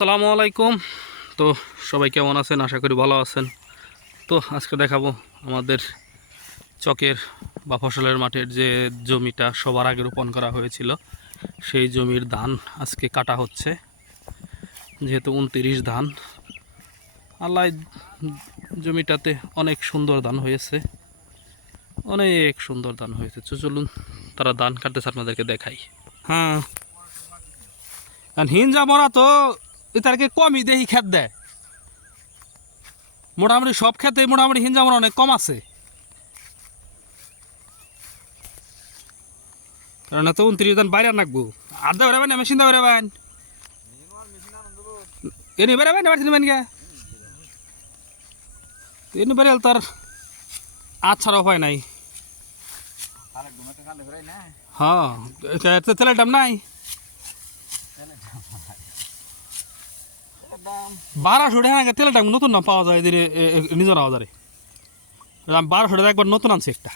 আসসালামু আলাইকুম। তো সবাই কেমন আছেন? আশা করি ভালো আছেন। তো আজকে দেখাবো আমাদের চকের বা ফসলের মাঠের যে জমিটা সবার আগে রোপণ করা হয়েছিল, সেই জমির ধান আজকে কাটা হচ্ছে। যেহেতু উনতিরিশ ধান, আল্লাহ জমিটাতে অনেক সুন্দর ধান হয়েছে। অনেক সুন্দর ধান হয়েছে। চলুন, তারা ধান কাটতেছে, আপনাদেরকে দেখাই। হ্যাঁ। হিঞ্জা মরা তো এটাকে কমই দেখি খেত দেয়। মোটামুটি সব খেতে মোটামুটি হিঞ্জা মরা অনেক কম আছে। কারণ এত উনত্রিশ জন বাইরে আর দে বেড়াবেন মেশিন দা বেড়াবেন এনে বেড়াবেন এবার চিনবেন গে এনে বেড়াল তার আজ ছাড়া উপায় নাই। হ্যাঁ দাম নাই। বারোশো টাকা তেলের দাম নতুন নাম পাওয়া যায় এদের নিজের বাজারে। আমি বারোশো টাকা একবার নতুন আনছি একটা।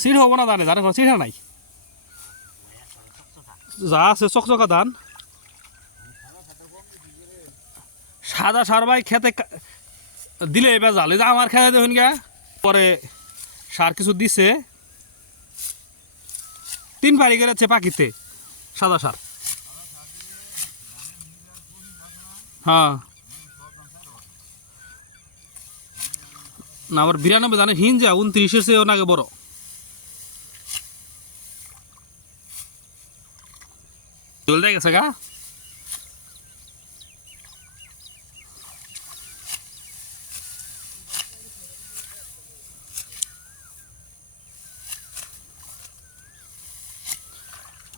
সিট হব না দানে দানে সিট নাই। যা আছে চকচকা ধান সাদা সার ভাই খেতে দিলে এবার জাল আমার খেতে দেখুন গা পরে সার কিছু দিছে। তিন বাড়ি গেছে পাখিতে, সাদা সার হ্যাঁ। না, আবার বিরানব্বই জানে হিনজা উনত্রিশের সে ওনাকে বড়। চলতে গেছে গা?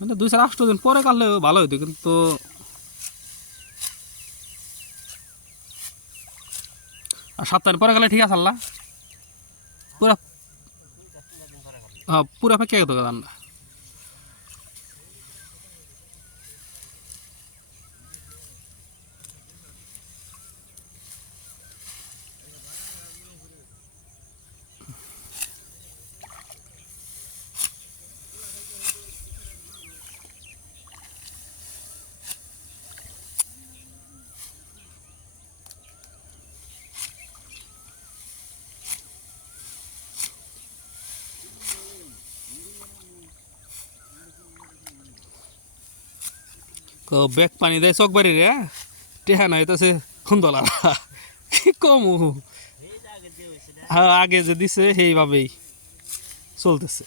মানে দুই চার আটশো দিন পরে কাটলে ভালো হইতো, কিন্তু আর দিন পরে গেলে ঠিক আছে আল্লাহ। পুরা হ্যাঁ পুরা ফাঁকে গেত রান্না তো ব্যাগ পানি দেয় চক বাড়ি রে টেহা তো সে খুন্দলা। কি কম হ্যাঁ আগে যে দিছে সেইভাবেই চলতেছে।